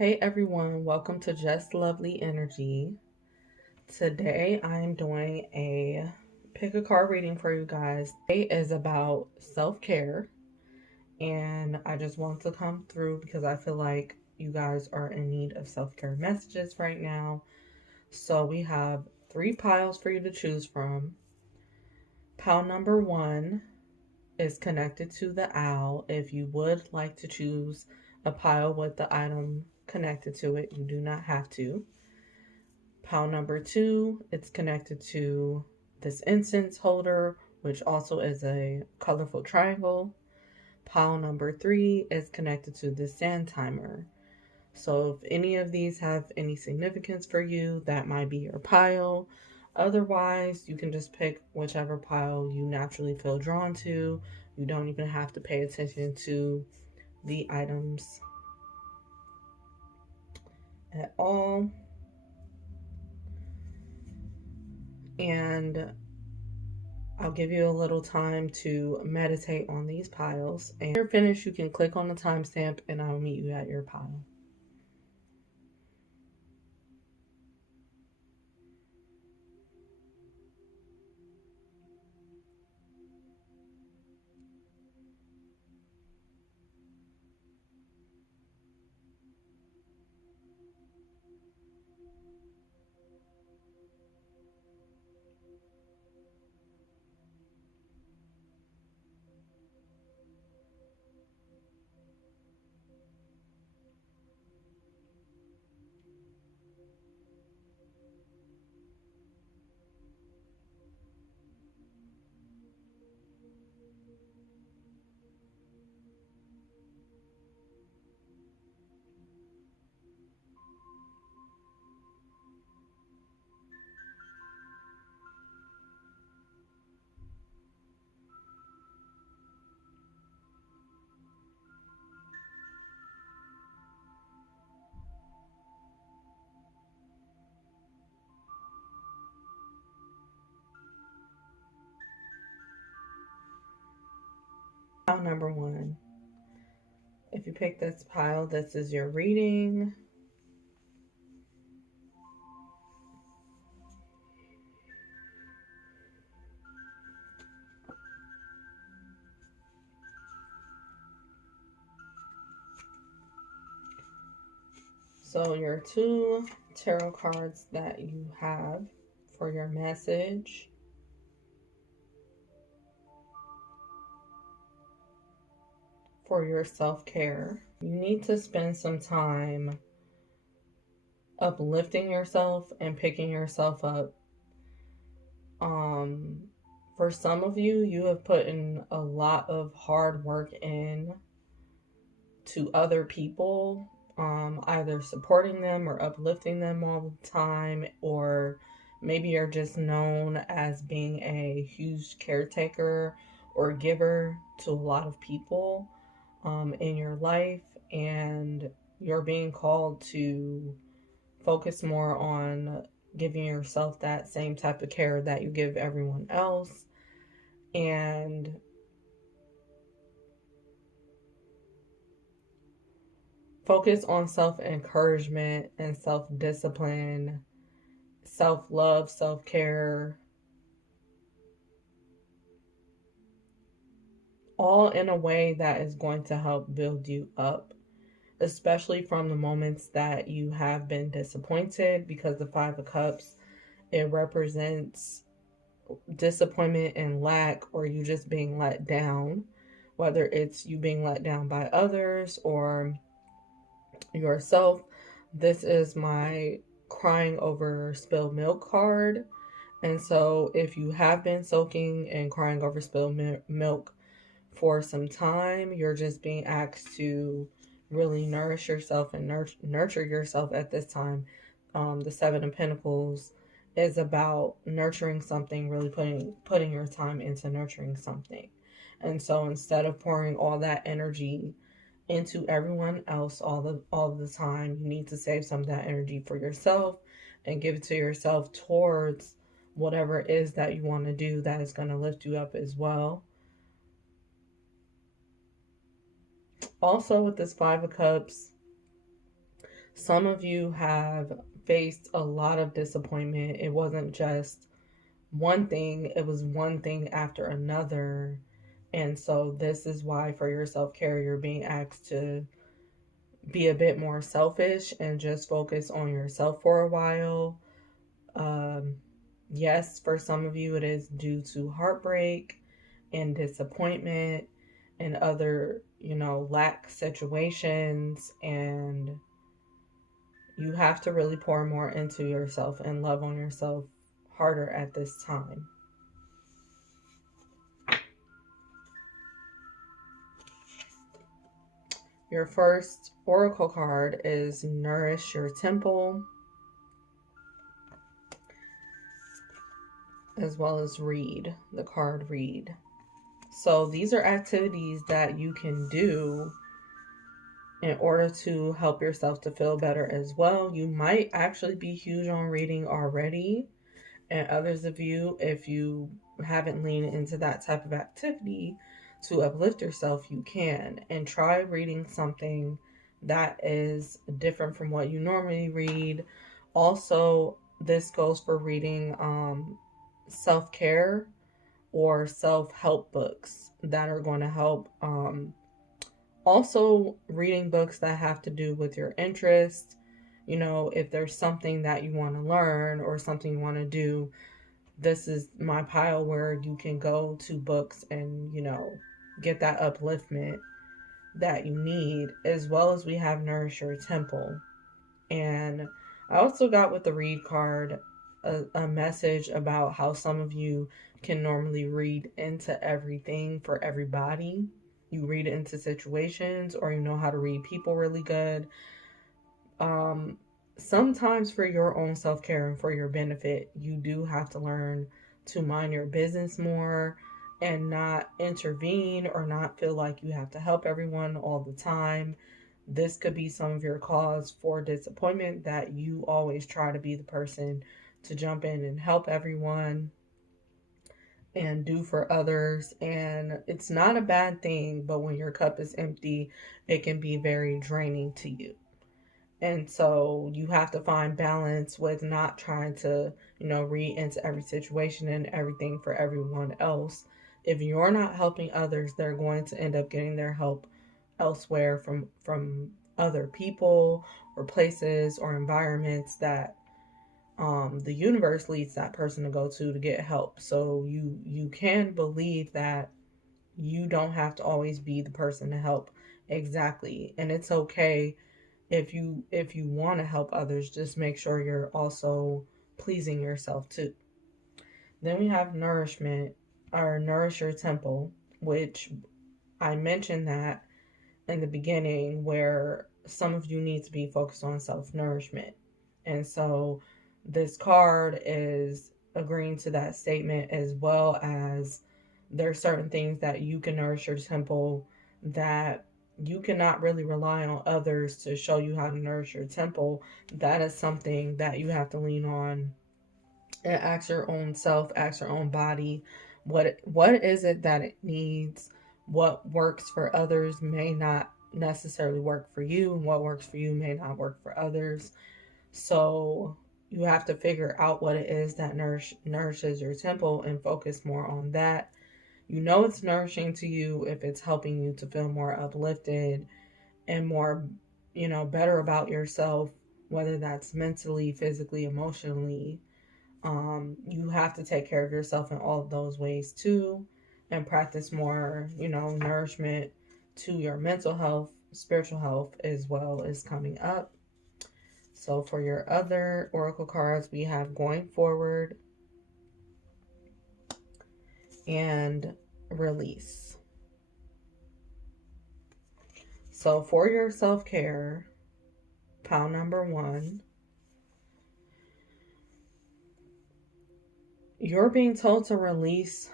Hey everyone, welcome to Jeslovelyenergy. Today I'm doing a pick a card reading for you guys. Today is about self-care, and I just want to come through because I feel like you guys are in need of self-care messages right now. So we have 3 piles for you to choose from. Pile number 1 is connected to the owl. If you would like to choose a pile with the item connected to it, you do not have to. Pile number 2, it's connected to this incense holder, which also is a colorful triangle. Pile number 3 is connected to the sand timer. So if any of these have any significance for you, that might be your pile. Otherwise, you can just pick whichever pile you naturally feel drawn to. You don't even have to pay attention to the items at all. And I'll give you a little time to meditate on these piles. And when you're finished, you can click on the timestamp and I'll meet you at your pile. Pile number 1. If you pick this pile, this is your reading. So your 2 tarot cards that you have for your message. For your self-care. You need to spend some time uplifting yourself and picking yourself up. For some of you, you have put in a lot of hard work in to other people, either supporting them or uplifting them all the time, or maybe you're just known as being a huge caretaker or giver to a lot of people in your life, and you're being called to focus more on giving yourself that same type of care that you give everyone else, and focus on self-encouragement and self-discipline, self-love, self-care, all in a way that is going to help build you up, especially from the moments that you have been disappointed, because the 5 of Cups, it represents disappointment and lack, or you just being let down, whether it's you being let down by others or yourself. This is my crying over spilled milk card. And so if you have been soaking and crying over spilled milk for some time, you're just being asked to really nourish yourself and nurture yourself at this time. The 7 of Pentacles is about nurturing something, really putting your time into nurturing something. And so instead of pouring all that energy into everyone else all the time, you need to save some of that energy for yourself and give it to yourself towards whatever it is that you want to do that is going to lift you up as well. Also with this 5 of Cups, Some of you have faced a lot of disappointment. It wasn't just one thing, it was one thing after another. And so, this is why, for your self care, you're being asked to be a bit more selfish and just focus on yourself for a while. Um, yes, for some of you, it is due to heartbreak and disappointment and other, lack situations. And you have to really pour more into yourself and love on yourself harder at this time. Your first oracle card is Nourish Your Temple, as well as Read, the card Read. So these are activities that you can do in order to help yourself to feel better as well. You might actually be huge on reading already, and others of you, if you haven't leaned into that type of activity to uplift yourself, you can. And try reading something that is different from what you normally read. Also, this goes for reading self-care or self-help books that are going to help. Also, reading books that have to do with your interests. If there's something that you want to learn or something you want to do, this is my pile where you can go to books and, get that upliftment that you need, as well as we have Nourish Your Temple. And I also got with the Read card a message about how some of you can normally read into everything for everybody. You read into situations, or you know how to read people really good. Sometimes for your own self-care and for your benefit, you do have to learn to mind your business more and not intervene or not feel like you have to help everyone all the time. This could be some of your cause for disappointment, that you always try to be the person to jump in and help everyone and do for others. And it's not a bad thing, but when your cup is empty, it can be very draining to you. And so you have to find balance with not trying to, read into every situation and everything for everyone else. If you're not helping others, they're going to end up getting their help elsewhere from other people or places or environments that the universe leads that person to go to get help. So you can believe that you don't have to always be the person to help exactly, and it's okay if you want to help others. Just make sure you're also pleasing yourself too. Then we have nourishment, or Nourish Your Temple, which I mentioned that in the beginning, where some of you need to be focused on self-nourishment. And so this card is agreeing to that statement, as well as there are certain things that you can nourish your temple, that you cannot really rely on others to show you how to nourish your temple. That is something that you have to lean on and ask your own self, ask your own body, what is it that it needs? What works for others may not necessarily work for you, and what works for you may not work for others. So you have to figure out what it is that nourishes your temple and focus more on that. It's nourishing to you if it's helping you to feel more uplifted and more, better about yourself, whether that's mentally, physically, emotionally. You have to take care of yourself in all of those ways too, and practice more, nourishment to your mental health, spiritual health as well is coming up. So for your other oracle cards, we have Going Forward and Release. So for your self-care, pile number 1, you're being told to release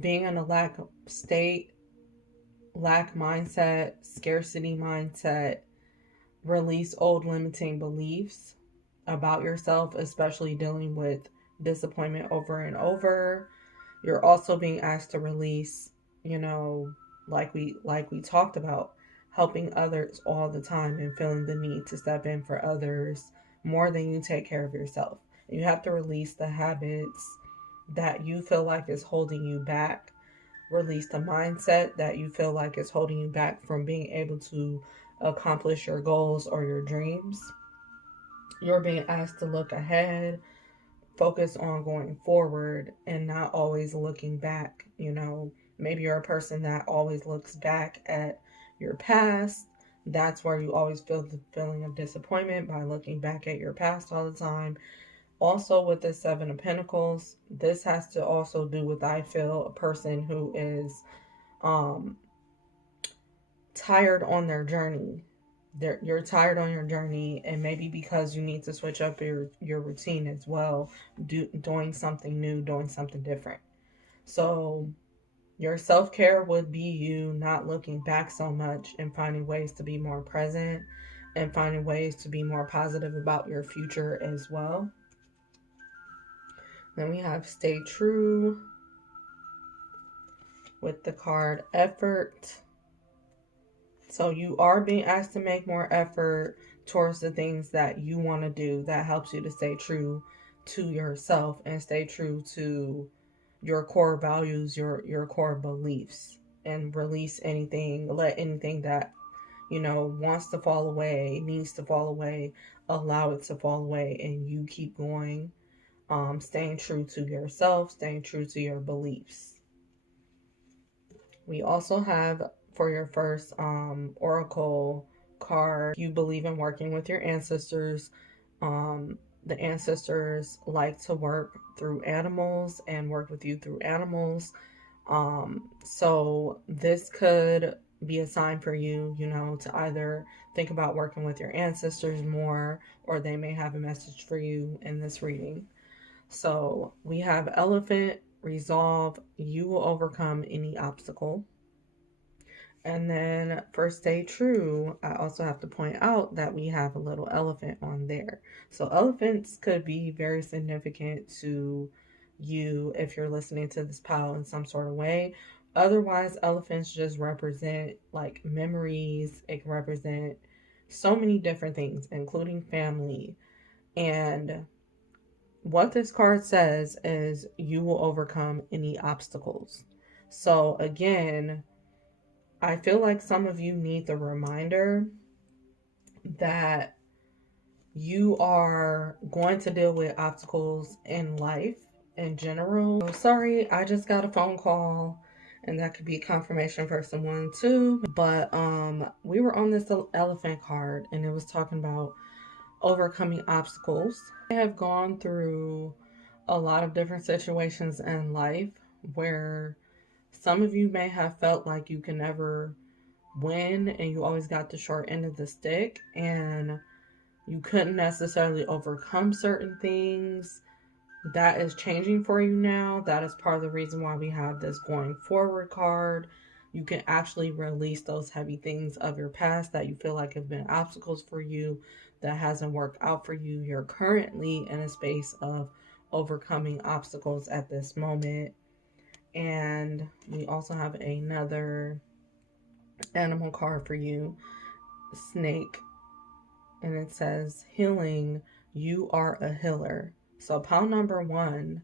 being in a lack state, lack mindset, scarcity mindset. Release old limiting beliefs about yourself, especially dealing with disappointment over and over. You're also being asked to release, like we talked about, helping others all the time and feeling the need to step in for others more than you take care of yourself. You have to release the habits that you feel like is holding you back. Release the mindset that you feel like is holding you back from being able to accomplish your goals or your dreams. You're being asked to look ahead, focus on going forward, and not always looking back. Maybe you're a person that always looks back at your past. That's where you always feel the feeling of disappointment by looking back at your past all the time. Also, with the Seven of Pentacles, this has to also do with, I feel, a person who is tired on their journey. You're tired on your journey, and maybe because you need to switch up your routine as well, doing something new, doing something different. So your self-care would be you not looking back so much and finding ways to be more present and finding ways to be more positive about your future as well. Then we have stay true with the card effort. So you are being asked to make more effort towards the things that you want to do. That helps you to stay true to yourself and stay true to your core values, your core beliefs, and release anything, let anything that, wants to fall away, needs to fall away, allow it to fall away, and you keep going, staying true to yourself, staying true to your beliefs. We also have, for your first oracle card, you believe in working with your ancestors. The ancestors like to work through animals and work with you through animals. So this could be a sign for you, to either think about working with your ancestors more, or they may have a message for you in this reading. So we have elephant, resolve, you will overcome any obstacle. And then for stay true, I also have to point out that we have a little elephant on there. So elephants could be very significant to you if you're listening to this pile in some sort of way. Otherwise, elephants just represent like memories. It can represent so many different things, including family. And what this card says is you will overcome any obstacles. So again, I feel like some of you need the reminder that you are going to deal with obstacles in life in general. Sorry, I just got a phone call, and that could be confirmation for someone too. But we were on this elephant card, and it was talking about overcoming obstacles. I have gone through a lot of different situations in life where some of you may have felt like you can never win and you always got the short end of the stick and you couldn't necessarily overcome certain things. That is changing for you now. That is part of the reason why we have this going forward card. You can actually release those heavy things of your past that you feel like have been obstacles for you, that hasn't worked out for you. You're currently in a space of overcoming obstacles at this moment. And we also have another animal card for you, snake, and it says healing. You are a healer. So pile number 1,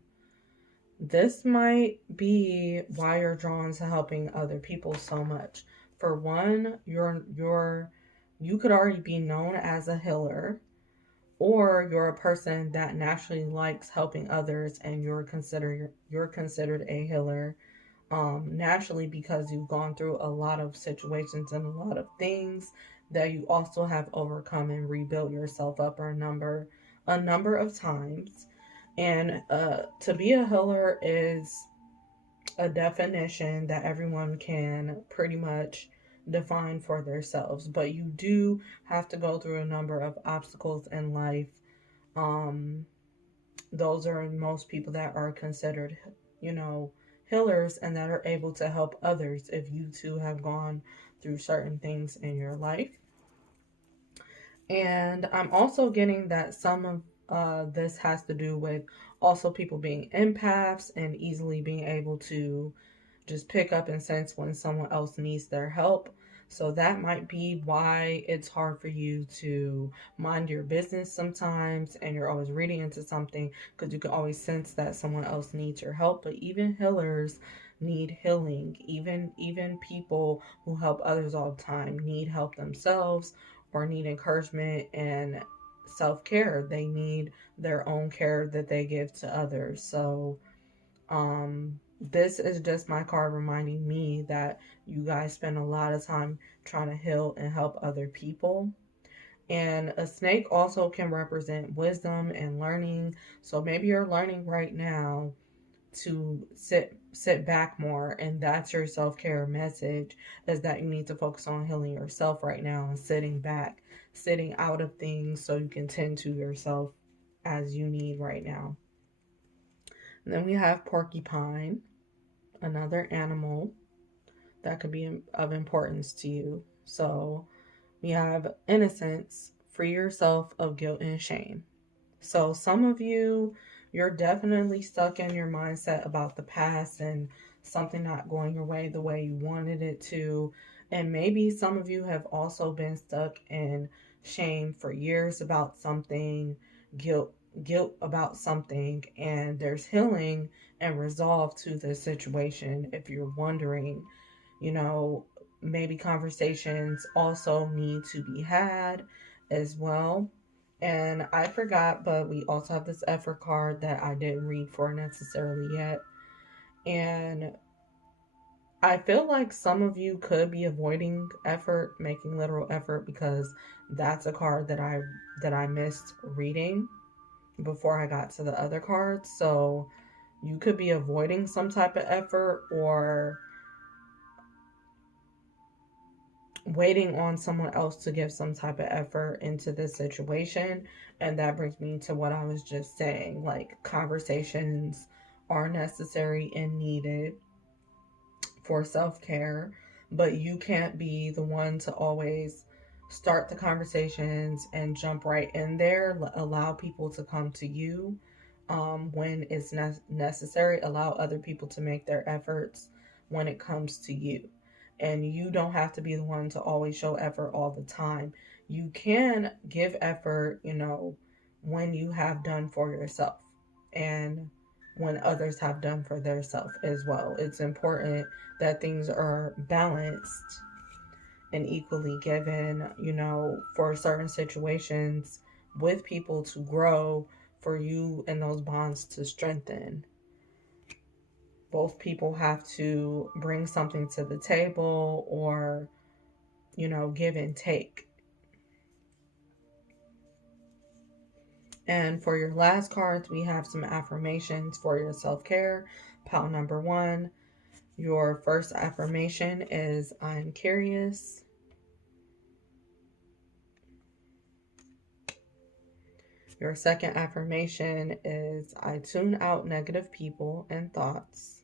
this might be why you're drawn to helping other people so much. For one, you could already be known as a healer, or you're a person that naturally likes helping others and you're considered a healer naturally, because you've gone through a lot of situations and a lot of things that you also have overcome and rebuilt yourself up a number of times. And to be a healer is a definition that everyone can pretty much define for themselves, but you do have to go through a number of obstacles in life. Those are most people that are considered, healers, and that are able to help others if you too have gone through certain things in your life. And I'm also getting that some of this has to do with also people being empaths and easily being able to just pick up and sense when someone else needs their help. So that might be why it's hard for you to mind your business sometimes, and you're always reading into something, because you can always sense that someone else needs your help. But even healers need healing. Even people who help others all the time need help themselves, or need encouragement and self-care. They need their own care that they give to others. So this is just my card reminding me that you guys spend a lot of time trying to heal and help other people. And a snake also can represent wisdom and learning. So maybe you're learning right now to sit back more, and that's your self-care message, is that you need to focus on healing yourself right now and sitting back, sitting out of things so you can tend to yourself as you need right now. And then we have porcupine, another animal that could be of importance to you. So we have innocence, free yourself of guilt and shame. So some of you, you're definitely stuck in your mindset about the past and something not going your way the way you wanted it to. And maybe some of you have also been stuck in shame for years about something, guilt about something, and there's healing and resolve to this situation. If you're wondering, you know, maybe conversations also need to be had as well. And I forgot, but we also have this effort card that I didn't read for necessarily yet. And I feel like some of you could be avoiding effort, making literal effort, because that's a card that I missed reading before I got to the other cards. So you could be avoiding some type of effort, or waiting on someone else to give some type of effort into this situation. And that brings me to what I was just saying, like, conversations are necessary and needed for self-care, but you can't be the one to always start the conversations and jump right in there. Allow people to come to you when it's necessary. Allow other people to make their efforts when it comes to you. And you don't have to be the one to always show effort all the time. You can give effort, when you have done for yourself, and when others have done for their self as well. It's important that things are balanced and equally given, for certain situations with people to grow, for you and those bonds to strengthen. Both people have to bring something to the table, or, give and take. And for your last cards, we have some affirmations for your self-care. Pile number 1. Your first affirmation is, I'm curious. Your second affirmation is, I tune out negative people and thoughts.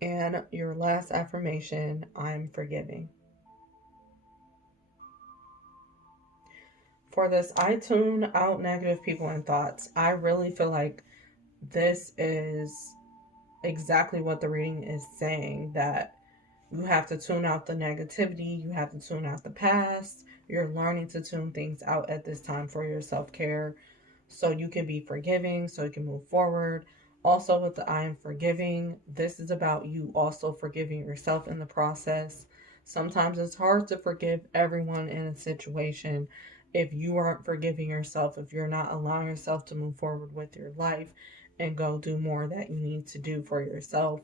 And your last affirmation, I'm forgiving. For this, I tune out negative people and thoughts, I really feel like this is exactly what the reading is saying, that you have to tune out the negativity, you have to tune out the past. You're learning to tune things out at this time for your self-care, so you can be forgiving, so you can move forward. Also, with the I am forgiving, this is about you also forgiving yourself in the process. Sometimes it's hard to forgive everyone in a situation. If you aren't forgiving yourself, if you're not allowing yourself to move forward with your life and go do more that you need to do for yourself.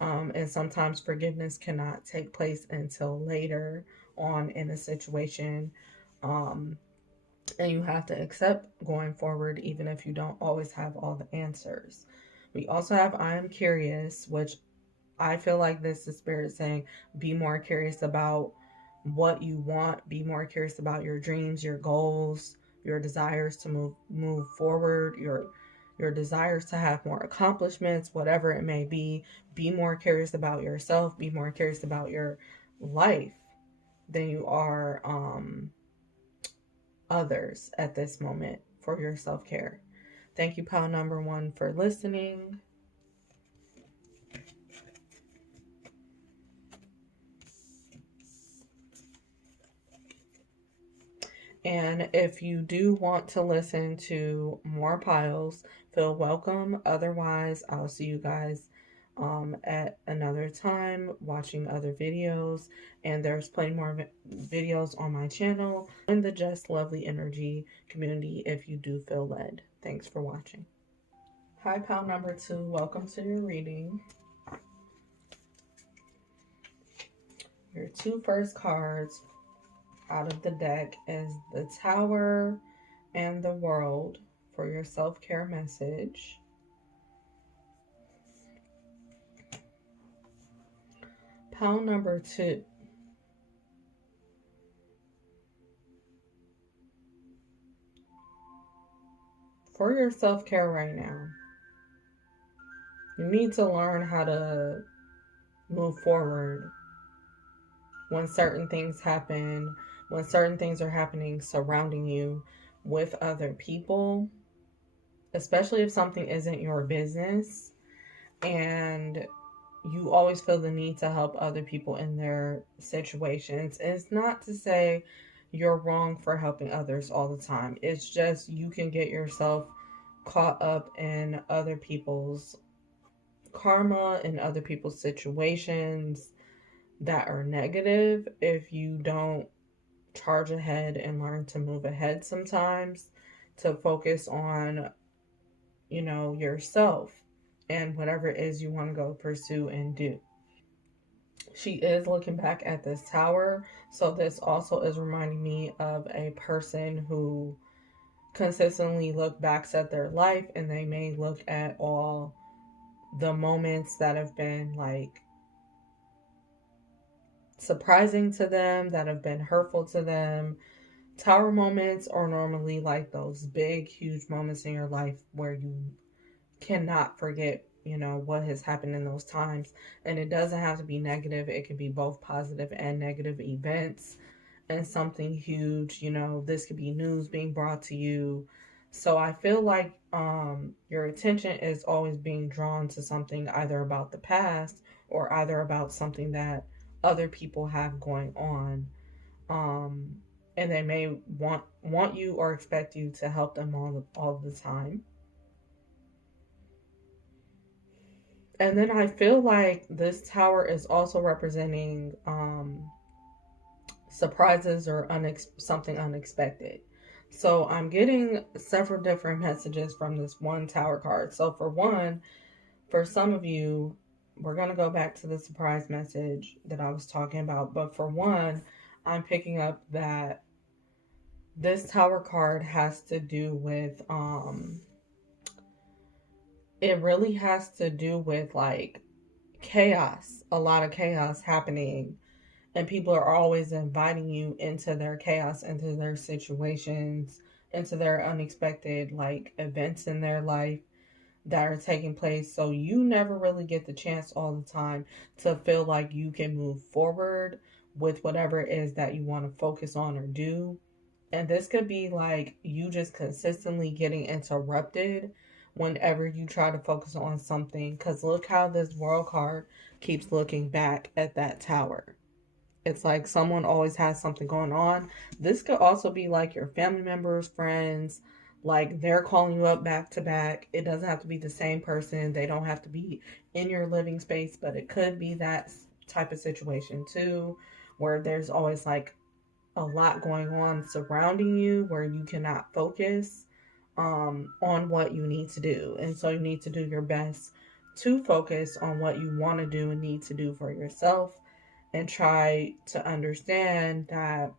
And sometimes forgiveness cannot take place until later on in a situation. And you have to accept going forward, even if you don't always have all the answers. We also have I am curious, which I feel like this is Spirit saying, be more curious about what you want. Be more curious about your dreams, your goals, your desires to move forward, your desires to have more accomplishments, whatever it may be. Be more curious about yourself. Be more curious about your life than you are others at this moment for your self-care. Thank you, pile number 1, for listening. And if you do want to listen to more piles, feel welcome. Otherwise, I'll see you guys at another time watching other videos. And there's plenty more videos on my channel in the Jeslovelyenergy community if you do feel led. Thanks for watching. Hi, pal number 2. Welcome to your reading. Your 2 first cards out of the deck is the Tower and the World for your self-care message. Pile number 2. For your self-care right now, you need to learn how to move forward when certain things happen, when certain things are happening surrounding you with other people, especially if something isn't your business and you always feel the need to help other people in their situations. It's not to say you're wrong for helping others all the time. It's just you can get yourself caught up in other people's karma and other people's situations that are negative if you don't charge ahead and learn to move ahead sometimes, to focus on, you know, yourself and whatever it is you want to go pursue and do. She is looking back at this tower, so this also is reminding me of a person who consistently look back at their life, and they may look at all the moments that have been like surprising to them, that have been hurtful to them. Tower moments are normally like those big, huge moments in your life where you cannot forget, you know, what has happened in those times. And it doesn't have to be negative. It can be both positive and negative events and something huge. You know, this could be news being brought to you. So I feel like your attention is always being drawn to something either about the past or either about something that other people have going on. And they may want you or expect you to help them all the time. And then I feel like this tower is also representing surprises or something unexpected. So I'm getting several different messages from this one tower card. So for one, for some of you, we're going to go back to the surprise message that I was talking about. But for one, I'm picking up that this tower card has to do with, it really has to do with like chaos, a lot of chaos happening. And people are always inviting you into their chaos, into their situations, into their unexpected like events in their life that are taking place. So you never really get the chance all the time to feel like you can move forward with whatever it is that you want to focus on or do. And this could be like you just consistently getting interrupted whenever you try to focus on something. Because look how this world card keeps looking back at that tower. It's like someone always has something going on. This could also be like your family members, friends, like they're calling you up back to back. It doesn't have to be the same person. They don't have to be in your living space, but it could be that type of situation too, where there's always like a lot going on surrounding you where you cannot focus on what you need to do. And so you need to do your best to focus on what you want to do and need to do for yourself, and try to understand that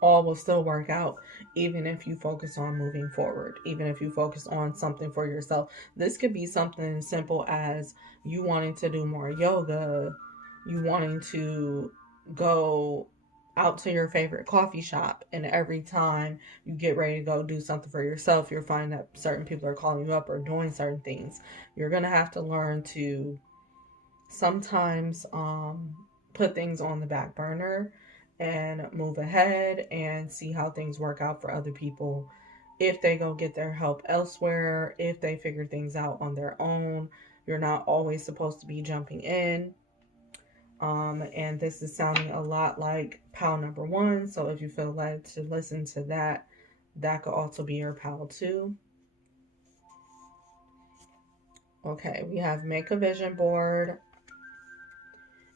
all will still work out even if you focus on moving forward, even if you focus on something for yourself. This could be something simple as you wanting to do more yoga, you wanting to go out to your favorite coffee shop, and every time you get ready to go do something for yourself, you're finding that certain people are calling you up or doing certain things. You're going to have to learn to sometimes put things on the back burner and move ahead and see how things work out for other people. If they go get their help elsewhere, if they figure things out on their own, you're not always supposed to be jumping in. And this is sounding a lot like pile number 1. So if you feel led to listen to that, that could also be your pile 2. Okay, we have make a vision board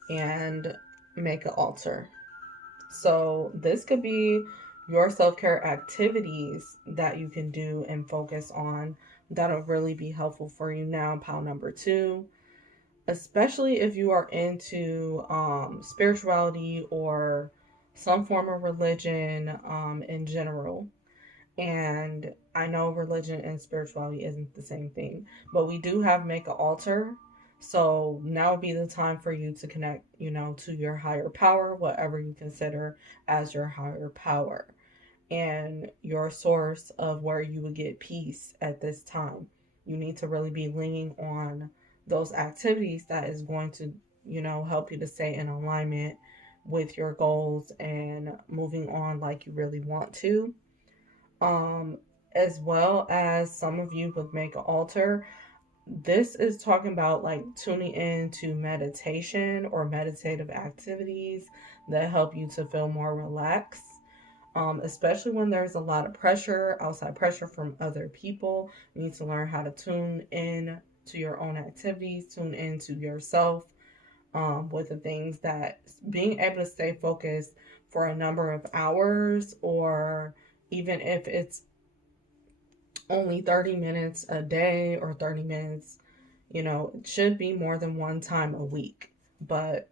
and make an altar. So this could be your self-care activities that you can do and focus on. That'll really be helpful for you now, pile number 2. Especially if you are into spirituality or some form of religion in general. And I know religion and spirituality isn't the same thing, but we do have make an altar. So now would be the time for you to connect, to your higher power, whatever you consider as your higher power, and your source of where you would get peace at this time. You need to really be leaning on those activities that is going to, help you to stay in alignment with your goals and moving on like you really want to. Um, as well as some of you would make an altar. This is talking about like tuning into meditation or meditative activities that help you to feel more relaxed. Especially when there's a lot of pressure, outside pressure from other people. You need to learn how to tune in to your own activities, tune into yourself, with the things that being able to stay focused for a number of hours, or even if it's only 30 minutes a day or 30 minutes, it should be more than one time a week. But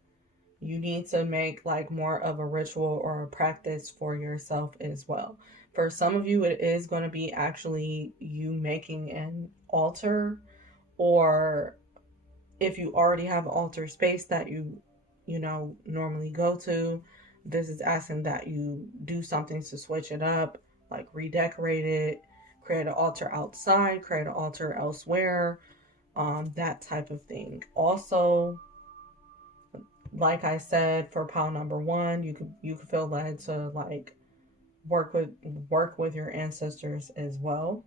you need to make like more of a ritual or a practice for yourself as well. For some of you, it is going to be actually you making an altar, or if you already have an altar space that you normally go to, this is asking that you do something to switch it up, like redecorate it, create an altar outside, create an altar elsewhere, that type of thing. Also, like I said, for pile number 1, you could feel led to like work with your ancestors as well.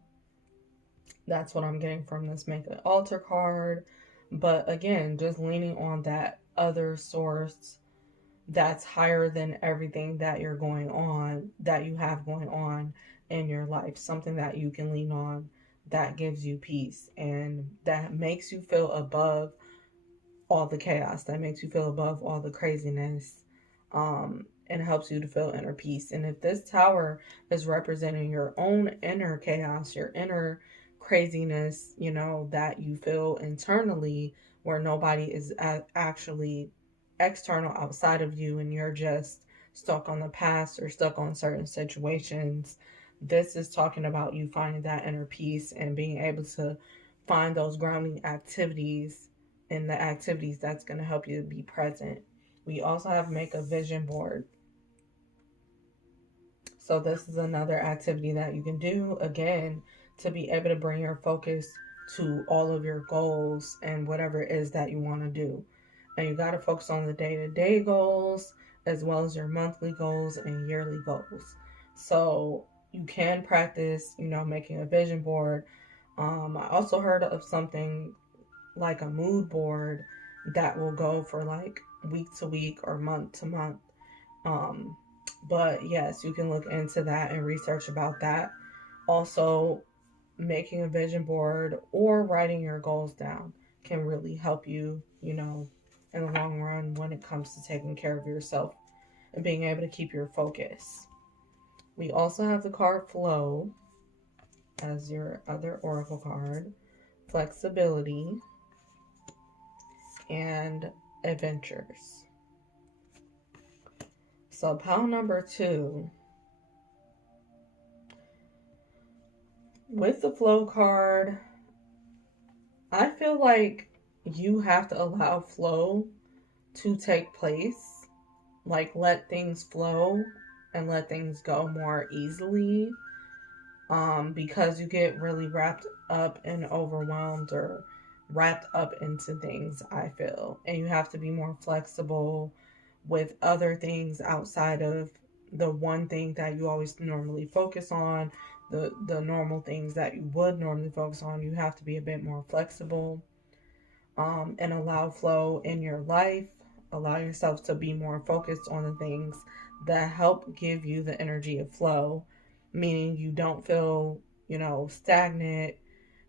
That's what I'm getting from this make an altar card. But again, just leaning on that other source that's higher than everything that you have going on in your life. Something that you can lean on that gives you peace and that makes you feel above all the chaos, that makes you feel above all the craziness, and helps you to feel inner peace. And if this tower is representing your own inner chaos, your inner craziness, that you feel internally, where nobody is actually external outside of you, and you're just stuck on the past or stuck on certain situations, this is talking about you finding that inner peace and being able to find those grounding activities and the activities that's going to help you to be present. We also have make a vision board. So this is another activity that you can do, again, to be able to bring your focus to all of your goals and whatever it is that you want to do. And you got to focus on the day-to-day goals as well as your monthly goals and yearly goals. So you can practice, making a vision board. I also heard of something like a mood board that will go for like week to week or month to month. But yes, you can look into that and research about that. Also, making a vision board or writing your goals down can really help you, in the long run when it comes to taking care of yourself and being able to keep your focus. We also have the card Flow as your other oracle card, Flexibility, and Adventures. So pile number 2, with the Flow card, I feel like you have to allow flow to take place. Like, let things flow and let things go more easily. Because you get really wrapped up and overwhelmed or wrapped up into things, I feel. And you have to be more flexible with other things outside of the one thing that you always normally focus on, the normal things that you would normally focus on. You have to be a bit more flexible, and allow flow in your life. allow yourself to be more focused on the things that help give you the energy of flow, meaning you don't feel, stagnant,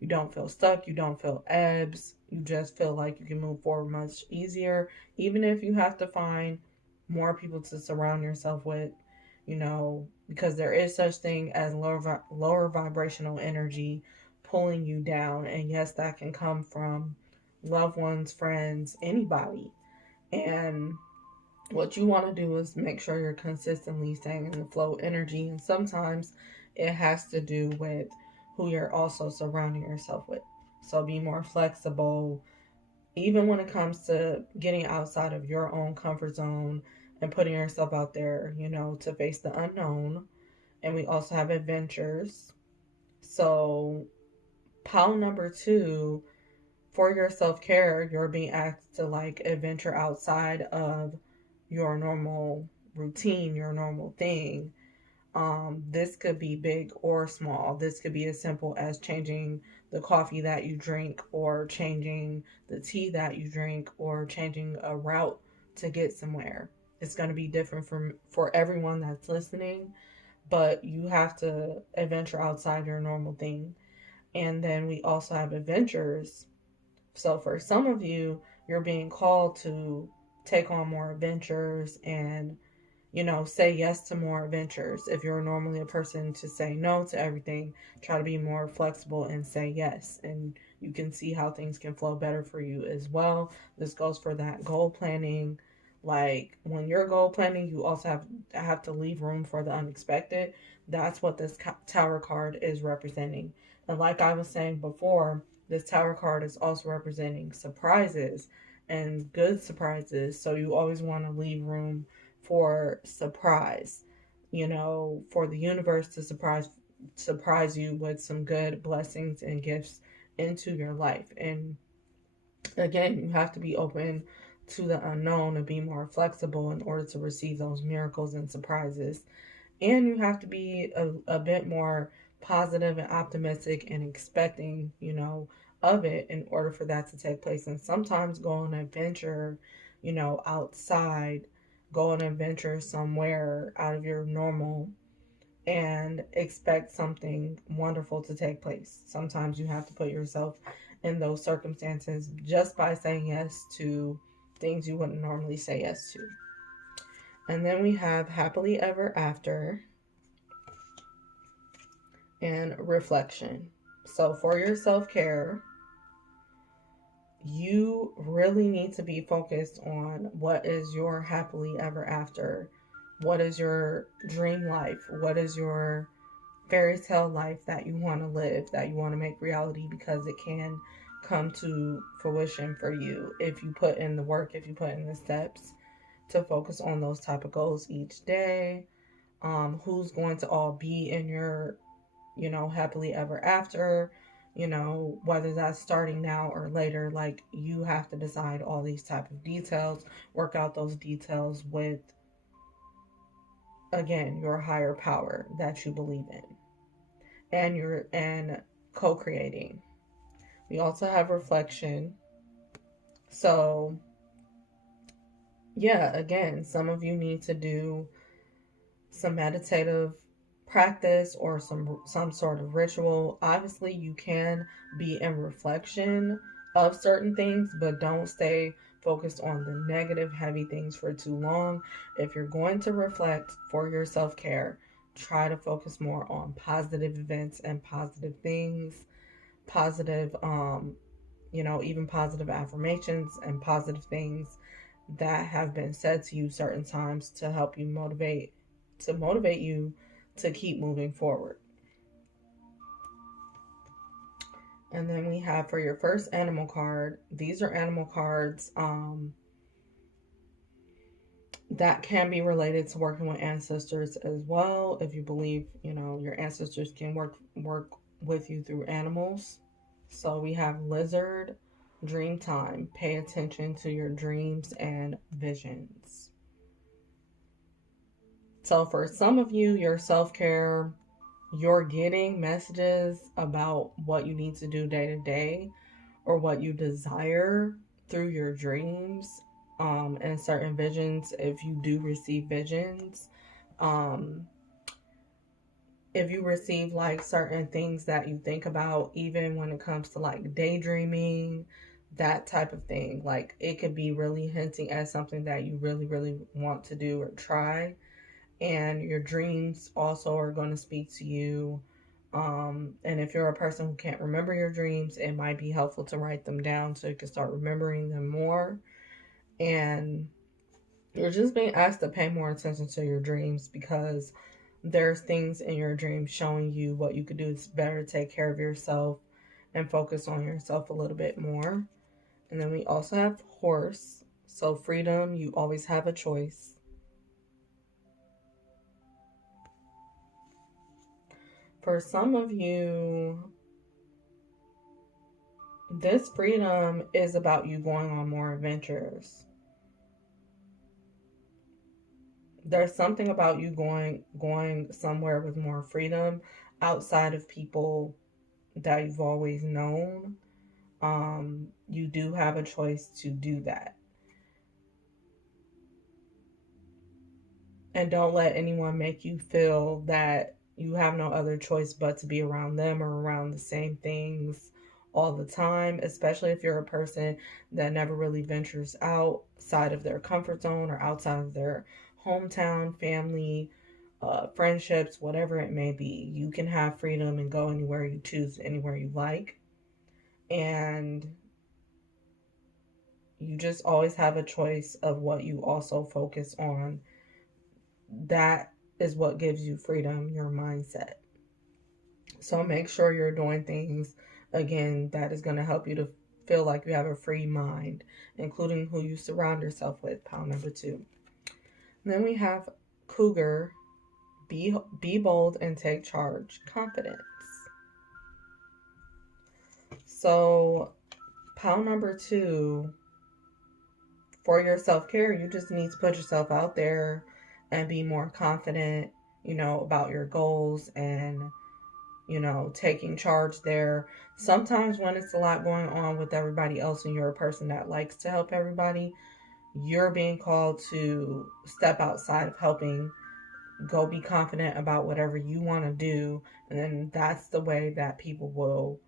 you don't feel stuck, you don't feel ebbs, you just feel like you can move forward much easier, even if you have to find more people to surround yourself with, because there is such thing as lower vibrational energy pulling you down. And yes, that can come from loved ones, friends, anybody. And what you want to do is make sure you're consistently staying in the flow energy. And sometimes it has to do with who you're also surrounding yourself with. So be more flexible, even when it comes to getting outside of your own comfort zone and putting yourself out there, to face the unknown. And we also have adventures. So, pile number 2, for your self-care, you're being asked to adventure outside of your normal routine, your normal thing. This could be big or small. This could be as simple as changing the coffee that you drink, or changing the tea that you drink, or changing a route to get somewhere. It's going to be different for everyone that's listening, but you have to adventure outside your normal thing. And then we also have adventures. So for some of you, you're being called to take on more adventures and, say yes to more adventures. If you're normally a person to say no to everything, try to be more flexible and say yes. And you can see how things can flow better for you as well. This goes for that goal planning. Like when you're goal planning, you also have to leave room for the unexpected. That's what this tower card is representing. And like I was saying before, this tower card is also representing surprises and good surprises. So you always want to leave room for surprise, for the universe to surprise you with some good blessings and gifts into your life. And again, you have to be open to the unknown and be more flexible in order to receive those miracles and surprises. And you have to be a bit more positive and optimistic and expecting, of it in order for that to take place. And sometimes go on an adventure, outside, go on an adventure somewhere out of your normal and expect something wonderful to take place. Sometimes you have to put yourself in those circumstances just by saying yes to things you wouldn't normally say yes to. And then we have happily ever after and reflection. So for your self-care, you really need to be focused on what is your happily ever after. What is your dream life? What is your fairy tale life that you want to live, that you want to make reality, because it can come to fruition for you if you put in the work, if you put in the steps to focus on those type of goals each day. Who's going to all be in your, happily ever after, whether that's starting now or later. Like, you have to decide all these type of details, work out those details with, again, your higher power that you believe in, and co-creating. We also have reflection. So yeah, again, some of you need to do some meditative practice or some sort of ritual. Obviously, you can be in reflection of certain things, but don't stay focused on the negative, heavy things for too long. If you're going to reflect for your self-care, try to focus more on positive events and positive things, positive, even positive affirmations and positive things that have been said to you certain times to help you motivate you to keep moving forward. And then we have for your first animal card, these are animal cards that can be related to working with ancestors as well. If you believe, your ancestors can work with you through animals. So we have lizard, dream time. Pay attention to your dreams and visions. So for some of you, your self-care, you're getting messages about what you need to do day to day or what you desire through your dreams. and certain visions, if you do receive visions. Um, if you receive like certain things that you think about, even when it comes to like daydreaming, that type of thing, like it could be really hinting at something that you really, really want to do or try. And your dreams also are going to speak to you. And if you're a person who can't remember your dreams, it might be helpful to write them down so you can start remembering them more. And you're just being asked to pay more attention to your dreams, because there's things in your dreams showing you what you could do to better take care of yourself and focus on yourself a little bit more. And then we also have horse. So freedom, you always have a choice. For some of you, this freedom is about you going on more adventures. There's something about you going somewhere with more freedom outside of people that you've always known. You do have a choice to do that. And don't let anyone make you feel that you have no other choice but to be around them or around the same things all the time, especially if you're a person that never really ventures outside of their comfort zone or outside of their hometown, family, friendships, whatever it may be. You can have freedom and go anywhere you choose, anywhere you like. And you just always have a choice of what you also focus on. That is what gives you freedom, your mindset. So make sure you're doing things, again, that is going to help you to feel like you have a free mind, including who you surround yourself with, pile number 2. And then we have cougar, be bold and take charge, confidence. So pile number 2, for your self-care, you just need to put yourself out there and be more confident, about your goals and, taking charge there. Sometimes when it's a lot going on with everybody else and you're a person that likes to help everybody, you're being called to step outside of helping, go be confident about whatever you want to do. And then that's the way that people will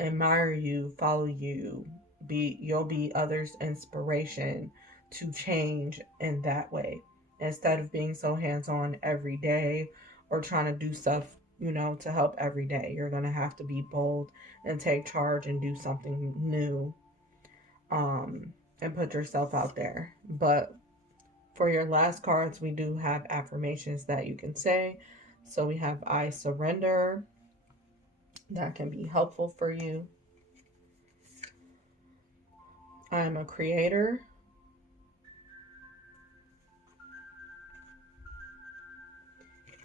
admire you, follow you, you'll be others' inspiration to change in that way, instead of being so hands-on every day or trying to do stuff, to help every day. You're going to have to be bold and take charge and do something new, and put yourself out there. But for your last cards, we do have affirmations that you can say. So we have I surrender. That can be helpful for you. I am a creator.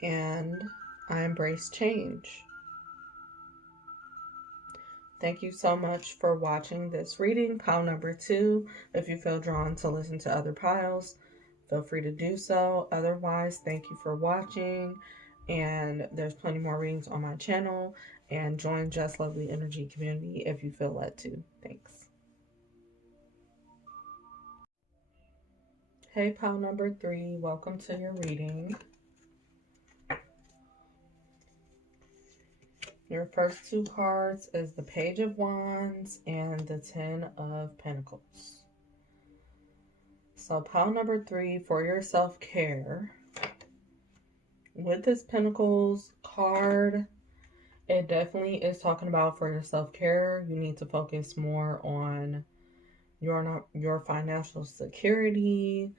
And I embrace change. Thank you so much for watching this reading, pile number 2. If you feel drawn to listen to other piles, feel free to do so. Otherwise, thank you for watching. And there's plenty more readings on my channel. And join Jeslovelyenergy community if you feel led to. Thanks. Hey, pile number 3. Welcome to your reading. Your first 2 cards is the Page of Wands and the 10 of Pentacles. So pile number 3, for your self-care. With this Pentacles card, it definitely is talking about for your self-care. You need to focus more on your financial security.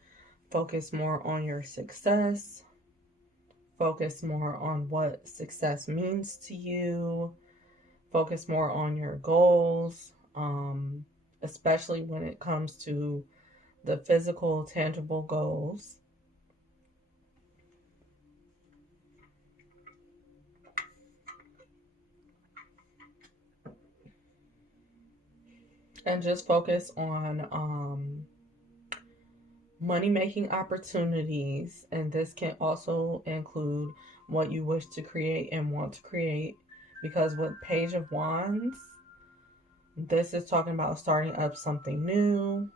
Focus more on your success. Focus more on what success means to you. Focus more on your goals, especially when it comes to the physical, tangible goals. And just focus on money-making opportunities, and this can also include what you wish to create and want to create, because with Page of Wands, this is talking about starting up something new,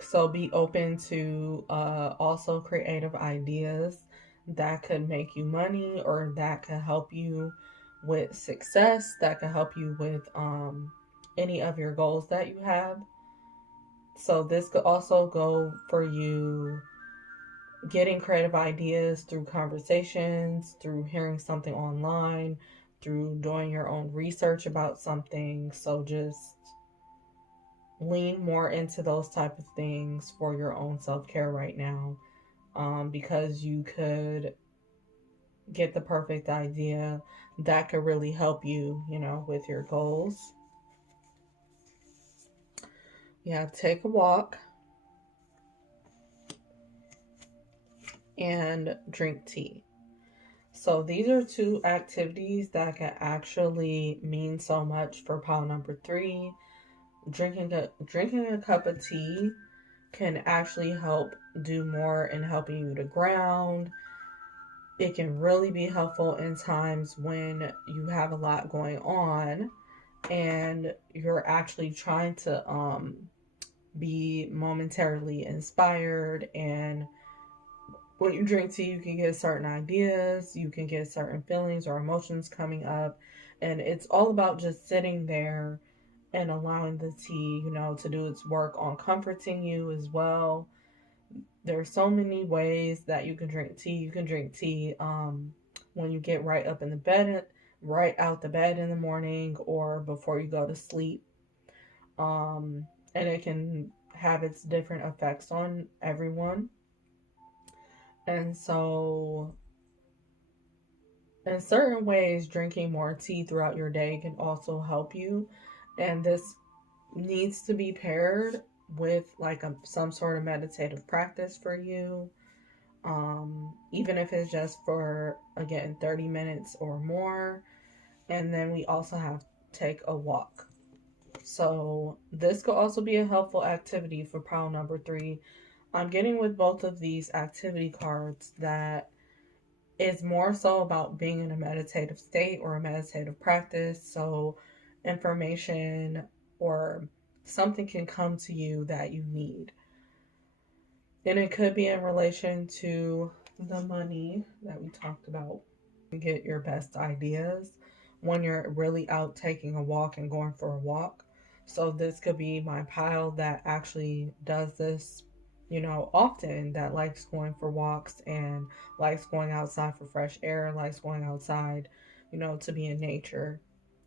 So be open to also creative ideas that could make you money or that could help you with success, that could help you with any of your goals that you have. So this could also go for you getting creative ideas through conversations, through hearing something online, through doing your own research about something. So just lean more into those type of things for your own self-care right now, because you could get the perfect idea that could really help you, with your goals. Yeah, take a walk and drink tea. So these are two activities that can actually mean so much for pile number 3. Drinking a cup of tea can actually help do more in helping you to ground. It can really be helpful in times when you have a lot going on and you're actually trying to be momentarily inspired. And when you drink tea, you can get certain ideas, you can get certain feelings or emotions coming up, and it's all about just sitting there and allowing the tea, to do its work on comforting you as well. There are so many ways that you can drink tea. You can drink tea when you get right up in the bed, right out the bed in the morning, or before you go to sleep. And it can have its different effects on everyone. And so, in certain ways, drinking more tea throughout your day can also help you. And this needs to be paired with like some sort of meditative practice for you. Even if it's just for, again, 30 minutes or more. And then we also have take a walk. So this could also be a helpful activity for pile number 3. I'm getting with both of these activity cards that is more so about being in a meditative state or a meditative practice. So information or something can come to you that you need. And it could be in relation to the money that we talked about. You get your best ideas when you're really out taking a walk and going for a walk. So this could be my pile that actually does this, often, that likes going for walks and likes going outside for fresh air, likes going outside, to be in nature.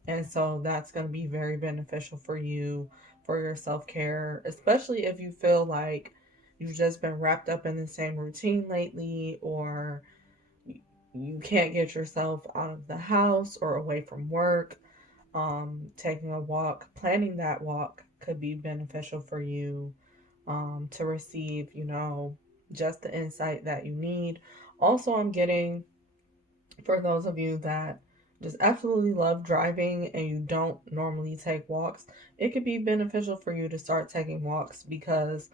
And so that's going to be very beneficial for you for your self care, especially if you feel like you've just been wrapped up in the same routine lately, or you can't get yourself out of the house or away from work. Taking a walk, planning that walk could be beneficial for you, to receive, just the insight that you need. Also, I'm getting for those of you that just absolutely love driving and you don't normally take walks, it could be beneficial for you to start taking walks, because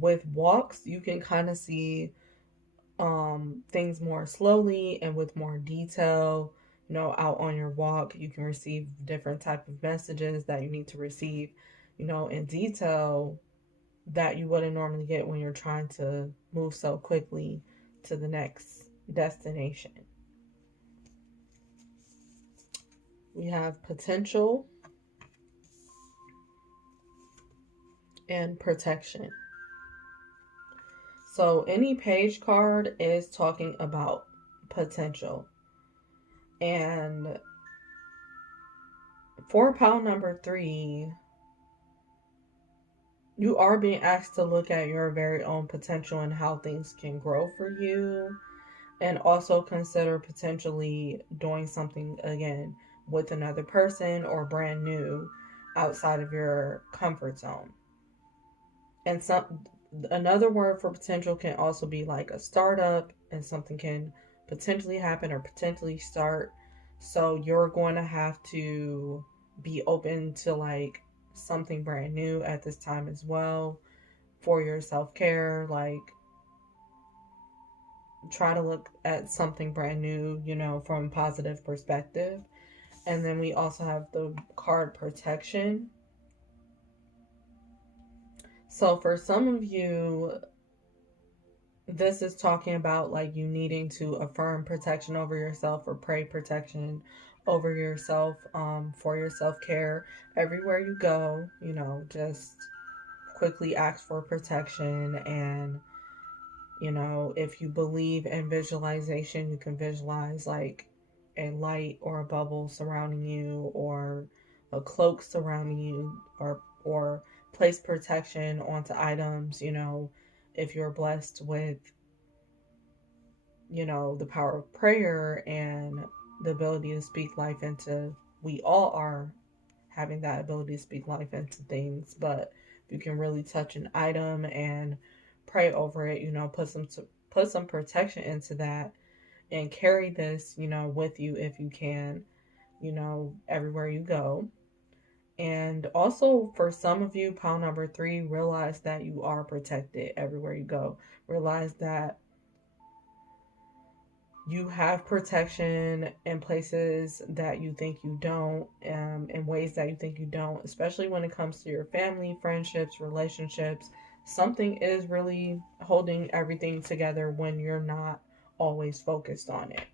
with walks you can kind of see things more slowly and with more detail. Out on your walk you can receive different type of messages that you need to receive, in detail, that you wouldn't normally get when you're trying to move so quickly to the next destination. We have potential and protection. So any page card is talking about potential. And for pile number 3, you are being asked to look at your very own potential and how things can grow for you. And also consider potentially doing something again with another person or brand new outside of your comfort zone. And another word for potential can also be like a startup, and something can potentially happen or potentially start. So you're going to have to be open to like something brand new at this time as well for your self-care. Like, try to look at something brand new, from a positive perspective. And then we also have the card protection. So for some of you, this is talking about like you needing to affirm protection over yourself or pray protection over yourself, for your self-care everywhere you go. Just quickly ask for protection. And if you believe in visualization, you can visualize like a light or a bubble surrounding you, or a cloak surrounding you, or place protection onto items. If you're blessed with the power of prayer and the ability to speak life into, we all are having that ability to speak life into things. But if you can really touch an item and pray over it, put some protection into that, and carry this, with you if you can, everywhere you go. And also, for some of you, pile number 3, realize that you are protected everywhere you go. Realize that you have protection in places that you think you don't, in ways that you think you don't, especially when it comes to your family, friendships, relationships. Something is really holding everything together when you're not always focused on it.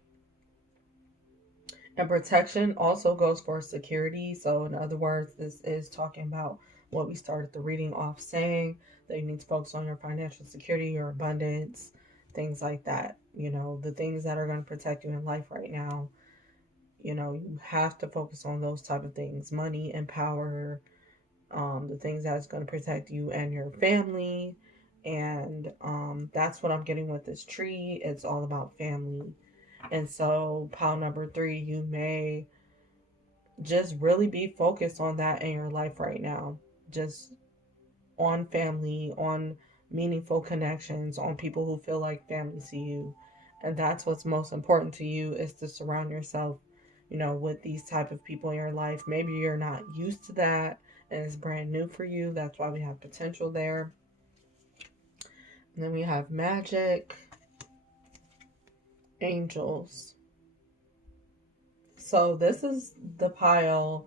And protection also goes for security. So, in other words, this is talking about what we started the reading off saying, that you need to focus on your financial security, your abundance, things like that. The things that are going to protect you in life right now. You have to focus on those type of things: money and power, the things that's going to protect you and your family. And that's what I'm getting with this tree. It's all about family. And so, pile number 3, you may just really be focused on that in your life right now. Just on family, on meaningful connections, on people who feel like family to you. And that's what's most important to you, is to surround yourself, with these type of people in your life. Maybe you're not used to that and it's brand new for you. That's why we have potential there. And then we have magic, angels. So this is the pile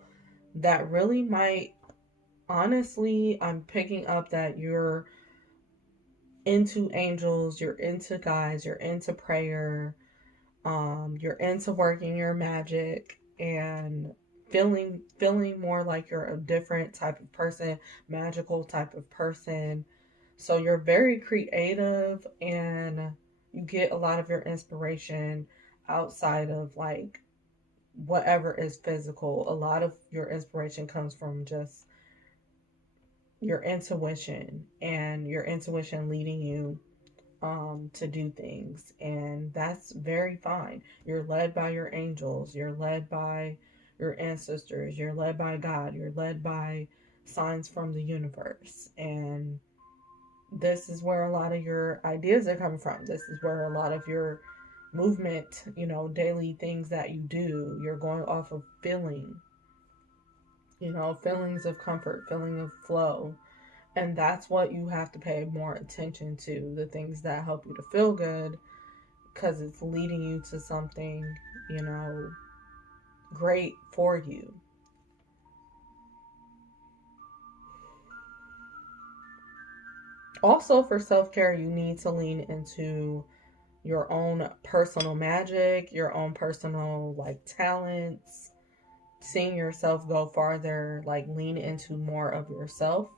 that really might, honestly, I'm picking up that you're into angels, you're into guys, you're into prayer, you're into working your magic and feeling more like you're a different type of person, magical type of person. So you're very creative, and you get a lot of your inspiration outside of like whatever is physical. A lot of your inspiration comes from just your intuition, and your intuition leading you to do things. And that's very fine. You're led by your angels, you're led by your ancestors, you're led by God, you're led by signs from the universe. And this is where a lot of your ideas are coming from. This is where a lot of your movement, daily things that you do, you're going off of feeling, feelings of comfort, feeling of flow. And that's what you have to pay more attention to, the things that help you to feel good, because it's leading you to something, great for you. Also, for self-care, you need to lean into your own personal magic, your own personal like talents, seeing yourself go farther, like lean into more of yourself,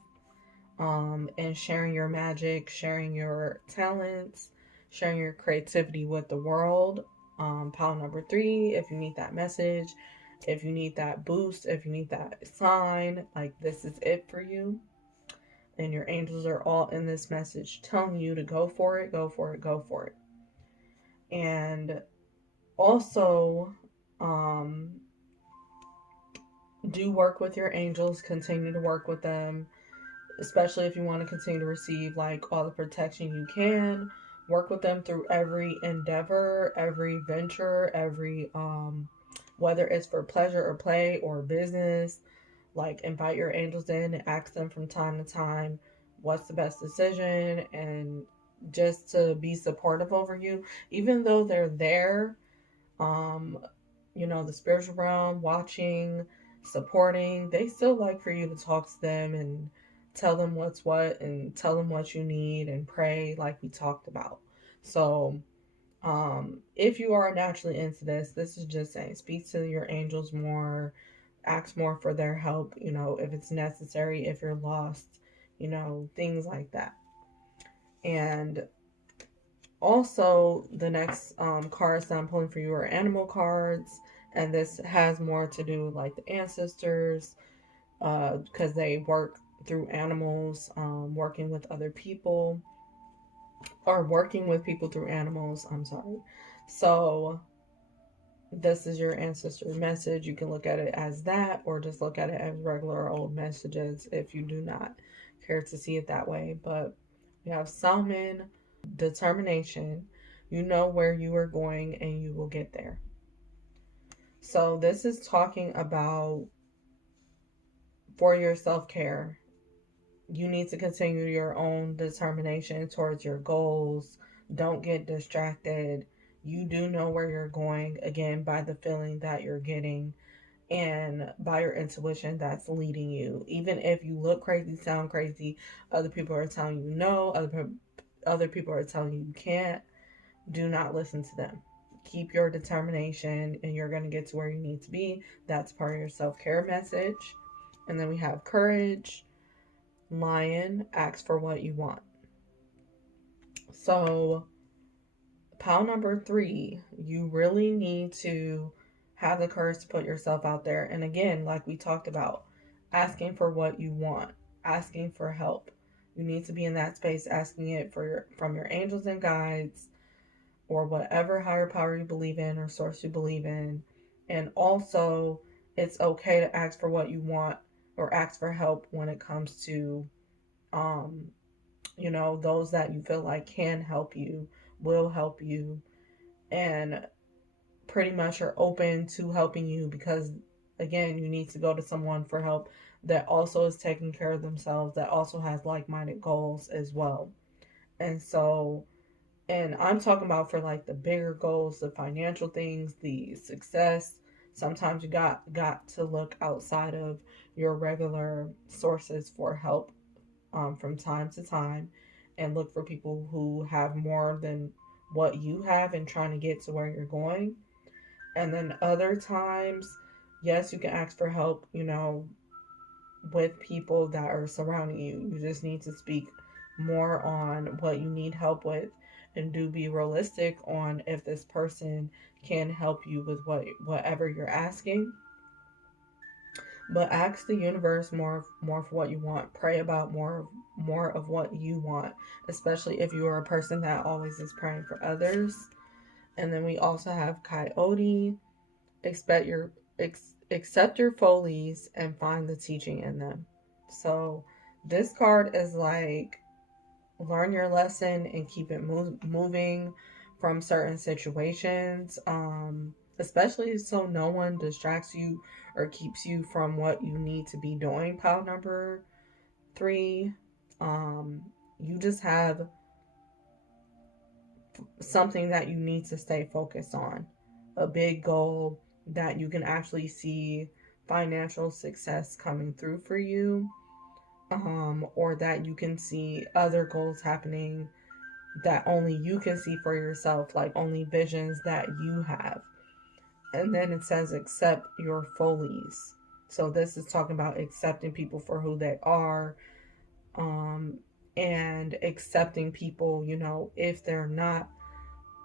and sharing your magic, sharing your talents, sharing your creativity with the world. Pile number 3, if you need that message, if you need that boost, if you need that sign, like this is it for you. And your angels are all in this message telling you to go for it, go for it, go for it. And also, do work with your angels, continue to work with them, especially if you want to continue to receive like all the protection you can. Work with them through every endeavor, every venture, every whether it's for pleasure or play or business. Like, invite your angels in and ask them from time to time what's the best decision, and just to be supportive over you, even though they're there, um the spiritual realm, watching, supporting. They still like for you to talk to them and tell them what's what and tell them what you need and pray like we talked about. So if you are naturally into this is just saying speak to your angels more, ask more for their help, if it's necessary, if you're lost, things like that. And also, the next cards that I'm pulling for you are animal cards, and this has more to do with like the ancestors, because they work through animals, working with other people, or working with people through animals. I'm sorry. So, this is your ancestor message. You can look at it as that, or just look at it as regular old messages if you do not care to see it that way. But we have Salmon, determination. You know where you are going and you will get there. So this is talking about for your self-care. You need to continue your own determination towards your goals. Don't get distracted. You do know where you're going, again, by the feeling that you're getting and by your intuition that's leading you. Even if you look crazy, sound crazy, other people are telling you no, other people are telling you can't, do not listen to them. Keep your determination and you're going to get to where you need to be. That's part of your self-care message. And then we have courage. Lion, ask for what you want. So, pile number 3, you really need to have the courage to put yourself out there. And again, like we talked about, asking for what you want, asking for help. You need to be in that space asking it from your angels and guides, or whatever higher power you believe in or source you believe in. And also, it's okay to ask for what you want or ask for help when it comes to, those that you feel like can help you, will help you, and pretty much are open to helping you because, again, you need to go to someone for help that also is taking care of themselves, that also has like-minded goals as well. And so, and I'm talking about for like the bigger goals, the financial things, the success. Sometimes you got to look outside of your regular sources for help from time to time, and look for people who have more than what you have and trying to get to where you're going. And then other times, yes, you can ask for help, with people that are surrounding you. You just need to speak more on what you need help with, and do be realistic on if this person can help you with whatever you're asking. But ask the universe more for what you want. Pray about more of what you want, especially if you are a person that always is praying for others. And then we also have Coyote. Accept your follies and find the teaching in them. So this card is like, learn your lesson and keep it moving from certain situations, especially so no one distracts you or keeps you from what you need to be doing. Pile number 3, you just have something that you need to stay focused on, a big goal that you can actually see financial success coming through for you, or that you can see other goals happening that only you can see for yourself, like only visions that you have. And then it says accept your follies. So this is talking about accepting people for who they are, and accepting people, if they're not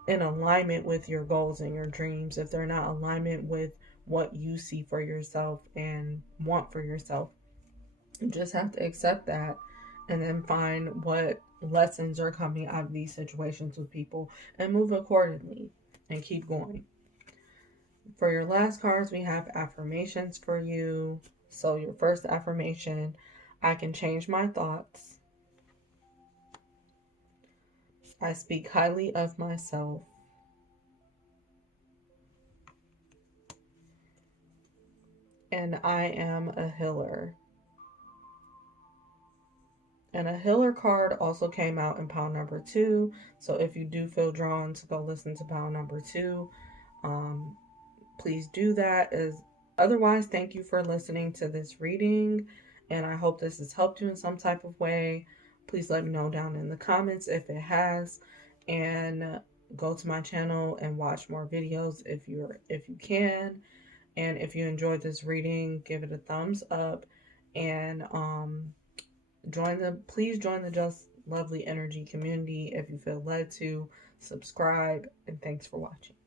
in alignment with your goals and your dreams, if they're not in alignment with what you see for yourself and want for yourself. You just have to accept that and then find what lessons are coming out of these situations with people and move accordingly and keep going. For your last cards, we have affirmations for you. So your first affirmation, I can change my thoughts. I speak highly of myself. And I am a healer. And a healer card also came out in pile number 2. So if you do feel drawn to go listen to pile number 2, please do that. Otherwise, thank you for listening to this reading. And I hope this has helped you in some type of way. Please let me know down in the comments if it has. And go to my channel and watch more videos if you can. And if you enjoyed this reading, give it a thumbs up. And please join the Just Lovely Energy community if you feel led to. Subscribe, and thanks for watching.